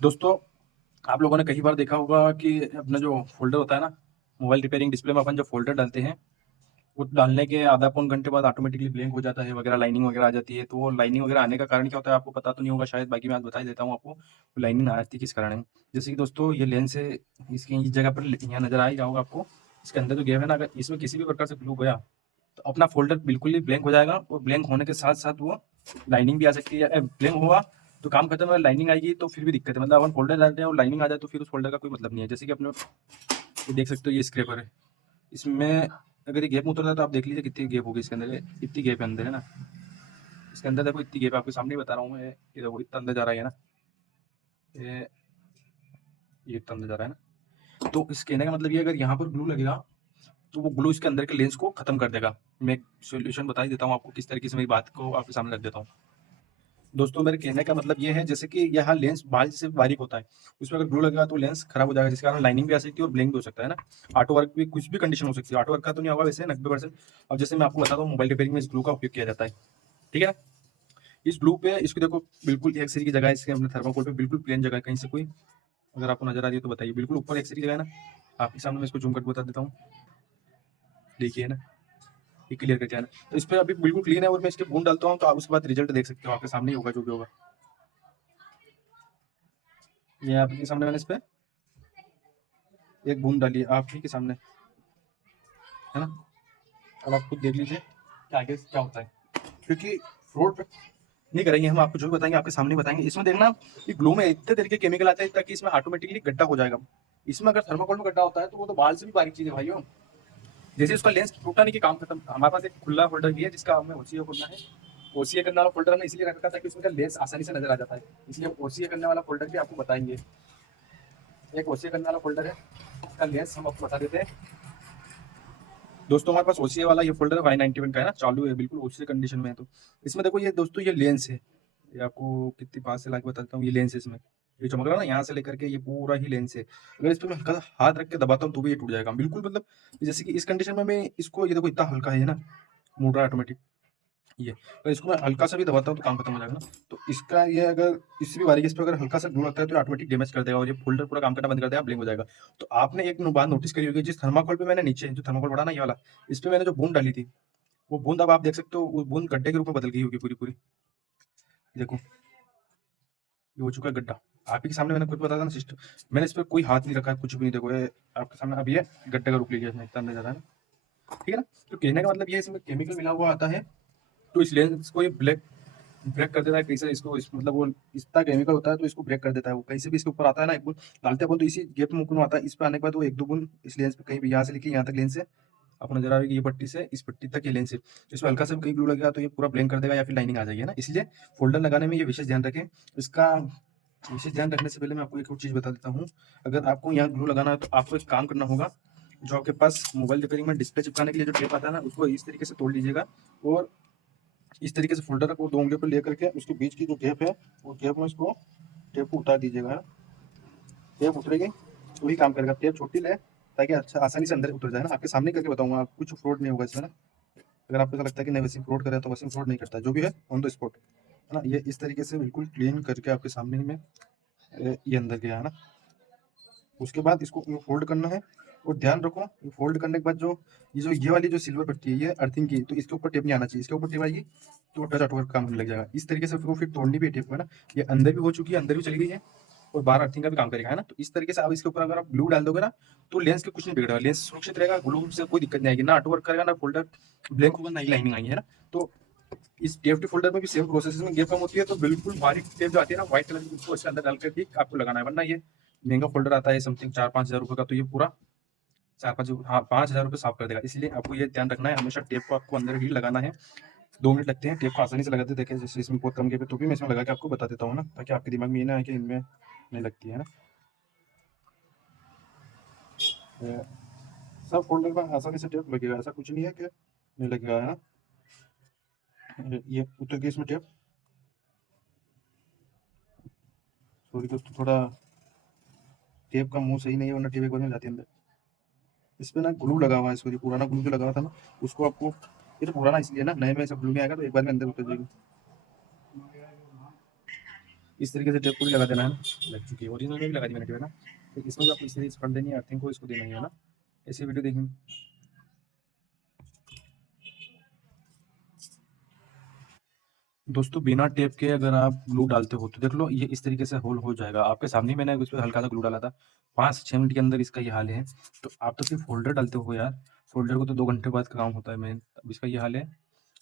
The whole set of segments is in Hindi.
दोस्तों, आप लोगों ने कई बार देखा होगा कि अपना जो फ़ोल्डर होता है ना, मोबाइल रिपेयरिंग डिस्प्ले में अपन जो फ़ोल्डर डालते हैं, वो डालने के आधा पौन घंटे बाद ऑटोमेटिकली ब्लैंक हो जाता है वगैरह, लाइनिंग वगैरह आ जाती है। तो वो लाइनिंग वगैरह आने का कारण क्या होता है आपको पता तो नहीं होगा शायद, बाकी मैं आज बता ही देता हूँ आपको, वो लाइनिंग आती किस कारण है। जैसे कि दोस्तों ये लेंस है, इसकी इस जगह पर यहाँ नज़र आ ही रहा होगा आपको, इसके अंदर जो गैप है ना, अगर इसमें किसी भी प्रकार से ग्लू गया, तो अपना फ़ोल्डर बिल्कुल ही ब्लैंक हो जाएगा और ब्लैंक होने के साथ-साथ वो लाइनिंग भी आ सकती है। ब्लैंक हुआ तो काम खत्म है, लाइनिंग आएगी तो फिर भी दिक्कत है। मतलब अपन फ़ोल्डर डालते हैं और लाइनिंग आ जाए तो फिर उस फ़ोल्डर का कोई मतलब नहीं है। जैसे कि अपने ये देख सकते हो, ये स्क्रैपर है। इसमें अगर ये गैप में उतरता है तो आप देख लीजिए कितनी गैप होगी इसके अंदर, इतनी गैप है अंदर, है ना? इसके अंदर देखो इतनी गैप है, आपके सामने ही बता रहा हूँ मैं, ये देखो इतना अंदर जा रहा है ना, ये ये इतना अंदर जा रहा है ना। तो इस कहने का मतलब ये, अगर यहाँ पर ग्लू लगेगा तो वो ग्लू इसके अंदर के लेंस को खत्म कर देगा। मैं एक सॉल्यूशन बता ही देता हूँ आपको, किस तरीके से मेरी बात को आपके सामने रख देता हूँ। दोस्तों, मेरे कहने का मतलब ये है, जैसे कि यहाँ लेंस बाल से बारीक होता है, उसमें अगर ग्लू लगेगा तो लेंस खराब हो जाएगा, जिसके कारण लाइनिंग भी आ सकती है और ब्लिंक भी हो सकता है ना। ऑटो वर्क भी, कुछ भी कंडीशन हो सकती है। ऑटो वर्क का तो नहीं होगा वैसे 90%। अब जैसे मैं आपको बताता हूँ, मोबाइल रिपेयरिंग में इस ग्लू का उपयोग किया जाता है, ठीक है। इस ग्लू पे इसको देखो, बिल्कुल एक सीरी की जगह है, इसके अपने थर्माकोल पे बिल्कुल प्लेन जगह है, कहीं से कोई अगर आपको नजर आ रही है तो बताइए। बिल्कुल ऊपर एक सीरी की जगह है ना, आपके सामने मैं इसको जूम करके बता देता हूँ, देखिए ना, ये क्लियर करके आना। तो इस पे अभी बिल्कुल क्लीन है और मैं इसके बूंद डालता हूँ तो आप उसके बाद रिजल्ट देख सकते हो, आपके सामने ही होगा जो भी होगा। ये आपके सामने मैंने इस पे एक बूंद डाली है, आप ही के सामने, है ना। अब आप खुद देख लीजिए कि आगे क्या होता है, क्योंकि फ्रॉड नहीं करेंगे हम, आपको जो भी बताएंगे आपके सामने बताएंगे। इसमें देखना कि ग्लू में इतने तरीके के केमिकल आते हैं ताकि इसमें ऑटोमेटिकली गड्ढा हो जाएगा। इसमें अगर थर्माकोल में गड्ढा होता है तो वो तो बाल से भी बारीक चीज है भाइयों। जैसे उसका लेंस टूटा नहीं कि काम खत्म। हमारे पास एक खुला फोल्डर भी है जिसका हमें ओसीए खोलना है। ओसीए करने वाला फोल्डर हमने इसलिए रखा था कि उसमें लेंस आसानी से नजर आ जाता है, इसलिए ओसीए करने वाला फोल्डर भी आपको बताएंगे। एक ओसीए करने वाला फोल्डर है, उसका लेंस हम आपको बता देते हैं। दोस्तों, हमारे पास ओसीए वाला ये फोल्डर है, Y91 का है ना, चालू है, बिल्कुल ओसीए कंडीशन में है। तो इसमें देखो, ये दोस्तों ये लेंस है, ये आपको कितनी पास से लाके बताता हूँ, ये लेंस है इसमें, ये चमक रहा है ना, यहाँ से लेकर के ये पूरा ही लेंस है। अगर इस पे मैं हल्का सा हाथ रख के दबाता हूँ तो भी ये टूट जाएगा बिल्कुल। मतलब जैसे कि इस कंडीशन में मैं इसको, ये देखो इतना हल्का है ना, मोड़ रहा है ऑटोमेटिक ये। अगर इसको मैं हल्का सा भी दबाता हूँ तो काम खत्म हो जाएगा ना। तो इसका ये, अगर इससे भी बारीक इस पर अगर हल्का सा ग्लू लगता है तो ऑटोमेटिक डैमेज कर देगा और ये फोल्डर पूरा काम करना बंद कर देगा, ब्लिंक हो जाएगा। तो आपने एक बात नोटिस करी होगी, जिस थर्माकोल पे मैंने नीचे जो थर्माकोल पड़ा ना, ये वाला, इस पे मैंने जो बूंद डाली थी, वो बूंद अब आप देख सकते हो, वो बूंद गड्ढे के रूप में बदल गई होगी पूरी पूरी। देखो, ये हो चुका है गड्ढा, आप ही के सामने मैंने कुछ बताया था ना सिस्टम। मैंने इस पर कोई हाथ नहीं रखा है, कुछ भी नहीं। देखो, ये आपके सामने अब ये गड्ढे का रूप ले लिया इसने, इतना अंदर जा रहा है ना, ठीक है ना। तो कहने का मतलब ये है, इसमें केमिकल मिला हुआ आता है, तो इस लेंस को ये ब्लैक ब्रेक कर देता है। कैसे इसको मतलब वो इतना केमिकल होता है तो इसको ब्रेक कर देता है। वो कहीं से भी इसके ऊपर आता है ना, एक बूंद डालते हैं अपन तो इसी गैप में मुकन आता है। इस पे आने के बाद वो एक दो बूंद इस लेंस पे कहीं भी, यहाँ से लेके यहाँ तक लेंस है, आपको नजर आ रही है कि ये पट्टी से इस पट्टी तक ये लेंस है। इसमें हल्का सा भी कहीं ग्लू लगेगा तो ये पूरा ब्लैंक कर देगा या फिर लाइनिंग आ जाएगी, है ना। इसलिए फोल्डर लगाने में ये विशेष ध्यान रखें। इसका विशेष ध्यान रखने से पहले मैं आपको एक और चीज बता देता हूँ। अगर आपको यहाँ ग्लू लगाना है तो आपको एक काम करना होगा, जो आपके पास मोबाइल रिपेयरिंग में डिस्प्ले चिपकाने के लिए जो टेप आता है ना, उसको इस तरीके से तोड़ लीजिएगा और इस तरीके से फोल्डर को 2 उँगलियों पे लेकर के उसके बीच की जो गैप है, वो गैप में इसको टेप को उतार दीजिएगा। टेप उतरेगी तो वही काम करेगा। टेप छोटी ले ताकि अच्छा आसानी से अंदर उतर जाए ना। आपके सामने करके बताऊंगा, आप कुछ फ्रॉड नहीं होगा इसमें ना। अगर आपको ऐसा लगता है कि नहीं वैसे फ्रॉड करे तो वैसे फ्रॉड नहीं करता, जो भी है ऑन द स्पॉट, है ना। ये इस तरीके से बिल्कुल क्लीन करके आपके सामने ही में ये अंदर गया है ना। उसके बाद इसको फोल्ड करना है और ध्यान रखो, फोल्ड करने के बाद जो ये वाली जो सिल्वर पट्टी है, ये अर्थिंग की, तो इसके ऊपर टेप नहीं आना चाहिए। इसके ऊपर टेप आएगी तो टच आउट वर्क काम करने लग जाएगा। इस तरीके से फिर तोड़नी भी है टेप को, है ना। ये अंदर भी हो चुकी है, अंदर भी चली गई है और बाहर अर्थिंग का भी काम करेगा, है ना। तो इस तरीके से आप इसके ऊपर अगर आप ग्लू डाल दोगे ना, तो लेंस के कुछ नहीं बिगड़ेगा, लेंस सुरक्षित रहेगा, ग्लू से कोई दिक्कत नहीं आएगी, ना आउट वर्क करेगा, ना फोल्डर ब्लैंक होगा, ना ही लाइनिंग आएगी, है ना। तो इस टेप फोल्डर में भी सेम प्रोसेस में गैप कम होती है, तो बिल्कुल बारीक टेप जो आती है ना व्हाइट कलर की, उसको इसके अंदर डाल कर ठीक आपको लगाना है। वरना ये महंगा फोल्डर आता है समथिंग 4-5 हज़ार रुपये का, तो ये पूरा 4-5, हाँ 5 हज़ार रुपये साफ कर देगा। इसलिए आपको ये ध्यान रखना है, हमेशा टेप को आपको अंदर ही लगाना है। 2 मिनट लगते हैं टेप को आसानी से लगाते। देखें जैसे इसमें बहुत कम गैप है तो भी मैं इसमें लगा के आपको बता देता हूँ ना, ताकि आपके दिमाग में ये ना है कि इनमें नहीं लगती है ना। सब फोल्डर में आसानी से टेप लगेगा, ऐसा कुछ नहीं है कि नहीं लगेगा, है ना। ये उतर गई इसमें टेप। सॉरी दोस्तों, थोड़ा टेप का मुंह सही नहीं है, वरना टेप एक बार में जाती है अंदर। इस पे ना ग्लू लगा हुआ है, इसको पुराना ग्लू जो लगा हुआ था ना, उसको आपको, ये तो पुराना इसलिए ना, नए में सब ग्लू में आएगा तो एक बार में अंदर उतर जाएगी। इस तरीके से टेप पूरी लगा देना है ना, लग चुकी है, ओरिजिनल में भी लगा दी मैंने टेप है ना। तो इसमें भी आपको इस तरीके से पढ़ देनी है, अर्थिंग को इसको देना ही है ना। ऐसी वीडियो देखेंगे। दोस्तों बिना टेप के अगर आप ग्लू डालते हो तो देख लो ये इस तरीके से होल हो जाएगा आपके सामने। मैंने उस पर हल्का सा ग्लू डाला था, 5 से 6 मिनट के अंदर इसका ये हाल है। तो आप तो सिर्फ फोल्डर डालते हो यार, फोल्डर को तो 2 घंटे बाद का काम होता है मेन, अब इसका ये हाल है।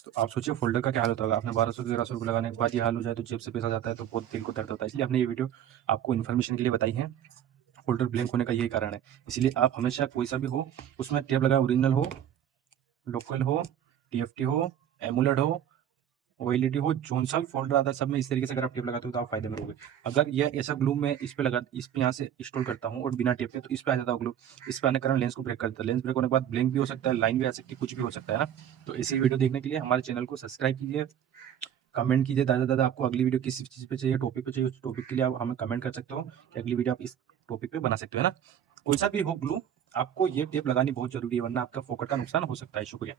तो आप सोचिए फोल्डर का क्या हाल होता होगा। आपने 1200-1300 रुपये लगाने के बाद ये हाल हो जाए तो जेब से पैसा जाता है, तो बहुत दिल को दर्द होता है। इसलिए आपने ये वीडियो आपको इन्फॉर्मेशन के लिए बताई है। फोल्डर ब्लैंक होने का यही कारण है। इसलिए आप हमेशा कोई सा भी हो उसमें टेप लगाए, ओरिजिनल हो, लोकल हो, टीएफटी हो, एमुलेट हो, ओएलईडी हो, जोन सा भी फोल्डर आता है सब में इस तरीके से अगर आप टेप लगाते हो तो आप फायदे में रहोगे। अगर ये ऐसा ग्लू मैं इस पे लगा, इस पे यहाँ से इंस्टॉल करता हूँ और बिना टेप के, तो इस पे आ जाता है ग्लू। इस पे आने के कारण लेंस को ब्रेक करता है, लेंस ब्रेक होने के बाद ब्लिंक भी हो सकता है, लाइन भी आ सकती है, कुछ भी हो सकता है ना। तो ऐसी वीडियो देखने के लिए हमारे चैनल को सब्सक्राइब कीजिए, कमेंट कीजिए दादा दादा आपको अगली वीडियो किस चीज़ पे चाहिए, टॉपिक पे चाहिए, उस टॉपिक के लिए आप हमें कमेंट कर सकते हो कि अगली वीडियो आप इस टॉपिक पे बना सकते हो, है ना। कोई सा भी हो ग्लू, आपको ये टेप लगानी बहुत जरूरी है, वरना आपका फोकट का नुकसान हो सकता है। शुक्रिया।